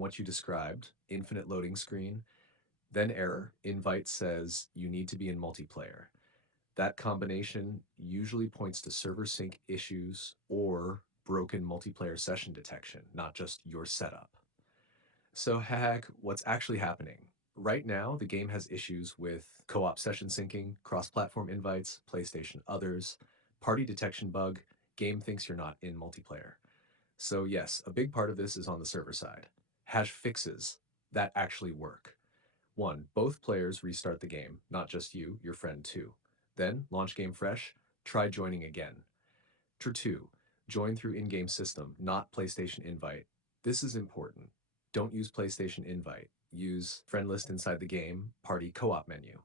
What you described, infinite loading screen, then error, invite says you need to be in multiplayer. That combination usually points to server sync issues or broken multiplayer session detection, not just your setup. So, Hag, what's actually happening? Right now, the game has issues with co op session syncing, cross platform invites, PlayStation others, party detection bug, game thinks you're not in multiplayer. So, yes, a big part of this is on the server side. Hash fixes that actually work. One, both players restart the game, not just you, your friend too. Then, launch game fresh, try joining again. Tier 2, join through in game system, not PlayStation invite. This is important. Don't use PlayStation invite. Use friend list inside the game, party co op menu.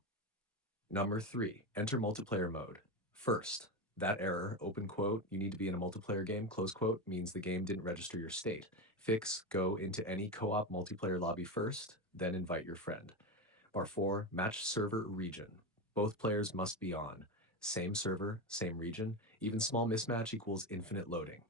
Number 3, enter multiplayer mode. First, that error, open quote, you need to be in a multiplayer game, close quote, means the game didn't register your state. Fix, go into any co op multiplayer lobby first, then invite your friend. Bar 4, match server region. Both players must be on. Same server, same region. Even small mismatch equals infinite loading.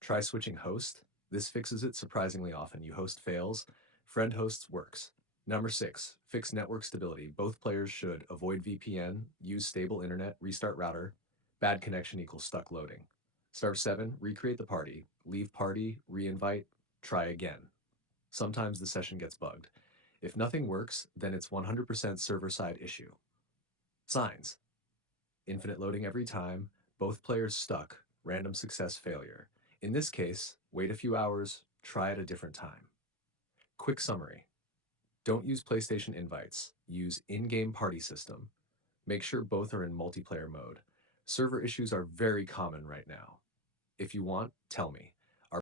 Try switching host. This fixes it surprisingly often. You host fails. Friend hosts works. Number 6, fix network stability. Both players should avoid VPN, use stable internet, restart router. Bad connection equals stuck loading. Star 7, recreate the party. Leave party, reinvite, try again. Sometimes the session gets bugged. If nothing works, then it's 100% server-side issue. Signs: infinite loading every time, both players stuck, random success failure. In this case, wait a few hours, try at a different time. Quick summary: don't use PlayStation invites, use in-game party system. Make sure both are in multiplayer mode. Server issues are very common right now. If you want, tell me.